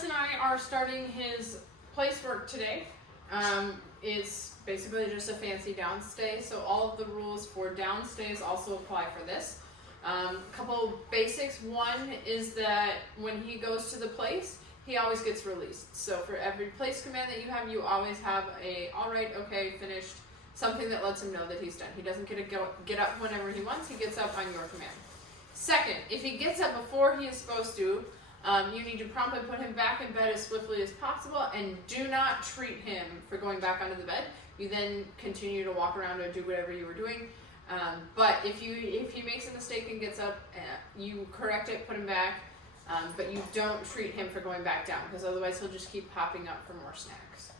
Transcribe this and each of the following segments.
Atlas and I are starting his place work today. It's basically just a fancy downstay, so all of the rules for downstays also apply for this. Couple basics. One is that when he goes to the place, he always gets released. So for every place command that you have, you always have a alright, okay, finished, something that lets him know that he's done. He doesn't get up whenever he wants, he gets up on your command. Second, if he gets up before he is supposed to, you need to promptly put him back in bed as swiftly as possible, and do not treat him for going back onto the bed. You then continue to walk around or do whatever you were doing. But if he makes a mistake and gets up, you correct it, put him back, but you don't treat him for going back down, because otherwise he'll just keep popping up for more snacks.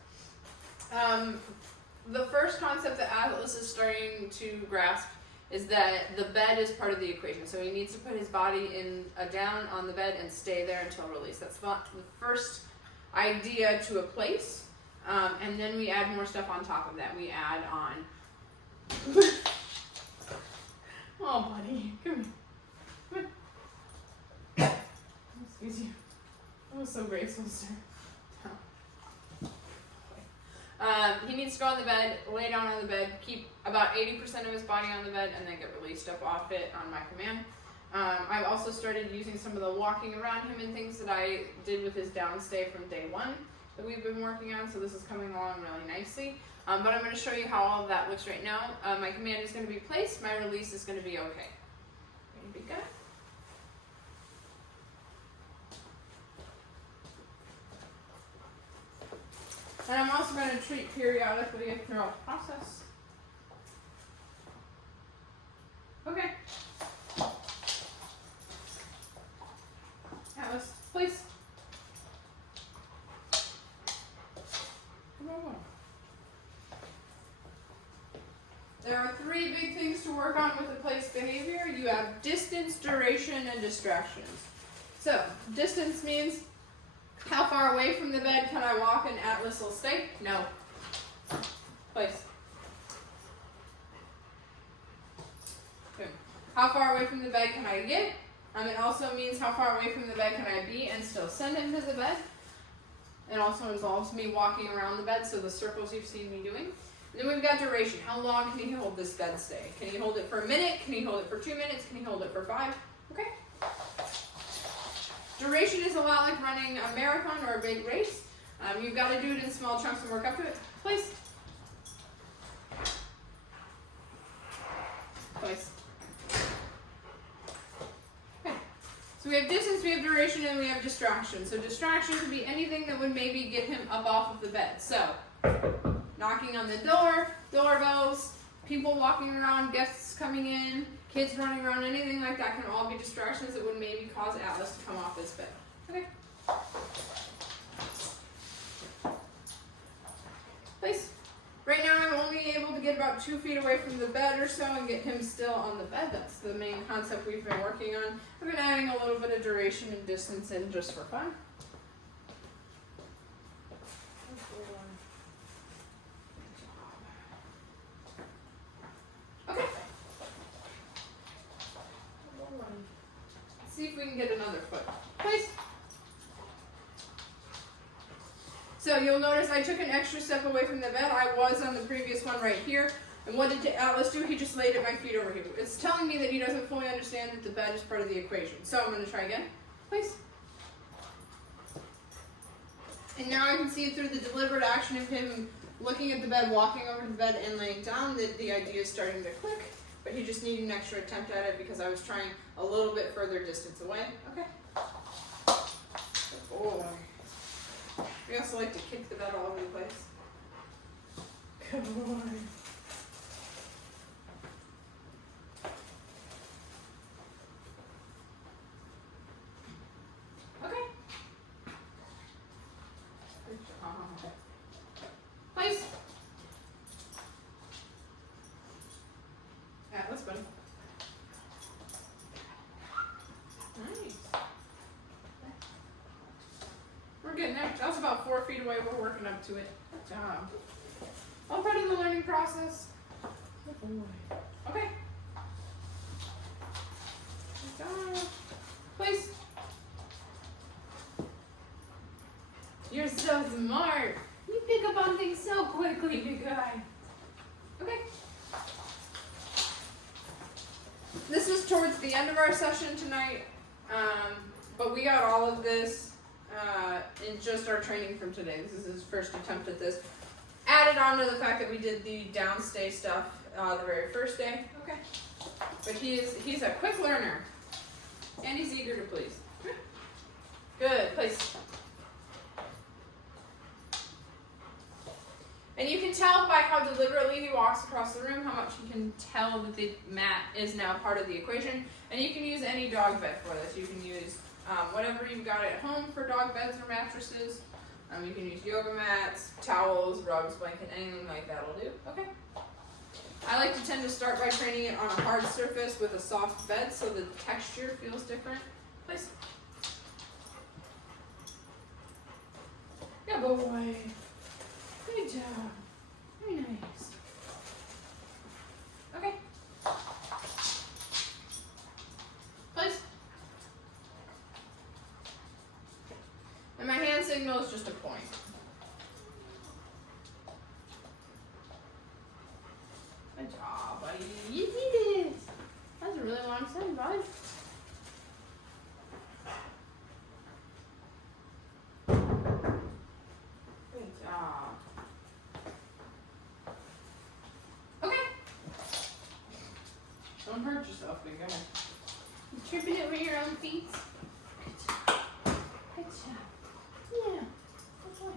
The first concept that Atlas is starting to grasp is that the bed is part of the equation. So he needs to put his body in down on the bed and stay there until release. That's the first idea to a place. And then we add more stuff on top of that. We add on... Oh, buddy, come here. Come here. Excuse you. That was so graceful, sir. He needs to go on the bed, lay down on the bed, keep about 80% of his body on the bed, and then get released up off it on my command. I've also started using some of the walking around him and things that I did with his downstay from day one that we've been working on, so this is coming along really nicely. But I'm going to show you how all of that looks right now. My command is going to be placed, my release is going to be okay. Ready to be good? And I'm also going to treat periodically throughout the process. Okay. Atlas, please. Come on. There are three big things to work on with the place behavior. You have distance, duration, and distractions. So, distance means how far away from the bed can I walk and Atlas will stay? No. Place. Good. How far away from the bed can I get? It also means how far away from the bed can I be and still send him to the bed. It also involves me walking around the bed, so the circles you've seen me doing. And then we've got duration. How long can he hold this bed stay? Can he hold it for a minute? Can he hold it for 2 minutes? Can he hold it for 5? Okay. Duration is a lot like running a marathon or a big race. You've got to do it in small chunks and work up to it. Place. Place. Okay. So we have distance, we have duration, and we have distraction. So distraction could be anything that would maybe get him up off of the bed. So, knocking on the door, doorbells, people walking around, guests coming in, kids running around, anything like that can all be distractions that would maybe cause Atlas to come off his bed. Okay. Place. Right now I'm only able to get about 2 feet away from the bed or so and get him still on the bed. That's the main concept we've been working on. I've been adding a little bit of duration and distance in just for fun. Okay. Let's see if we can get another foot. Place. So you'll notice I took an extra step away from the bed. I was on the previous one right here. And what did Atlas do? He just laid at my feet over here. It's telling me that he doesn't fully understand that the bed is part of the equation. So I'm going to try again. Place. And now I can see through the deliberate action of him looking at the bed, walking over to the bed, and laying down that the idea is starting to click. But he just needed an extra attempt at it because I was trying a little bit further distance away. Okay. Good boy. We also like to kick the bed all over the place. Good boy. Okay. Good job. Place. Atlas, buddy. Nice. We're getting there. That was about 4 feet away. We're working up to it. Good job. All part of the learning process. Good boy. Okay. Good job. Place. smart. You pick up on things so quickly, big guy. Okay. This is towards the end of our session tonight, but we got all of this in just our training from today. This is his first attempt at this. Added on to the fact that we did the downstay stuff the very first day. Okay. But he's a quick learner, and he's eager to please. Good, place. And you can tell by how deliberately he walks across the room how much he can tell that the mat is now part of the equation. And you can use any dog bed for this. You can use whatever you've got at home for dog beds or mattresses. You can use yoga mats, towels, rugs, blanket, anything like that will do. Okay. I like to tend to start by training it on a hard surface with a soft bed so the texture feels different. Place. Good boy. Good job. Very nice. Okay. Place. And my hand signal is just a point. Good job, buddy. You did it. That was a really long sentence, bud. Good job. Okay. Don't hurt yourself, big guy. You tripping over your own feet? Good job. Good job. Yeah. Good boy.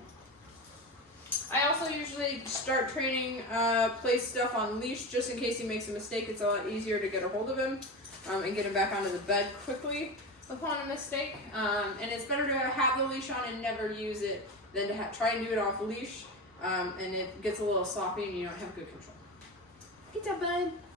I also usually start training place stuff on leash just in case he makes a mistake. It's a lot easier to get a hold of him and get him back onto the bed quickly upon a mistake. And it's better to have the leash on and never use it than to try and do it off leash and it gets a little sloppy and you don't have good control. Good job, bud.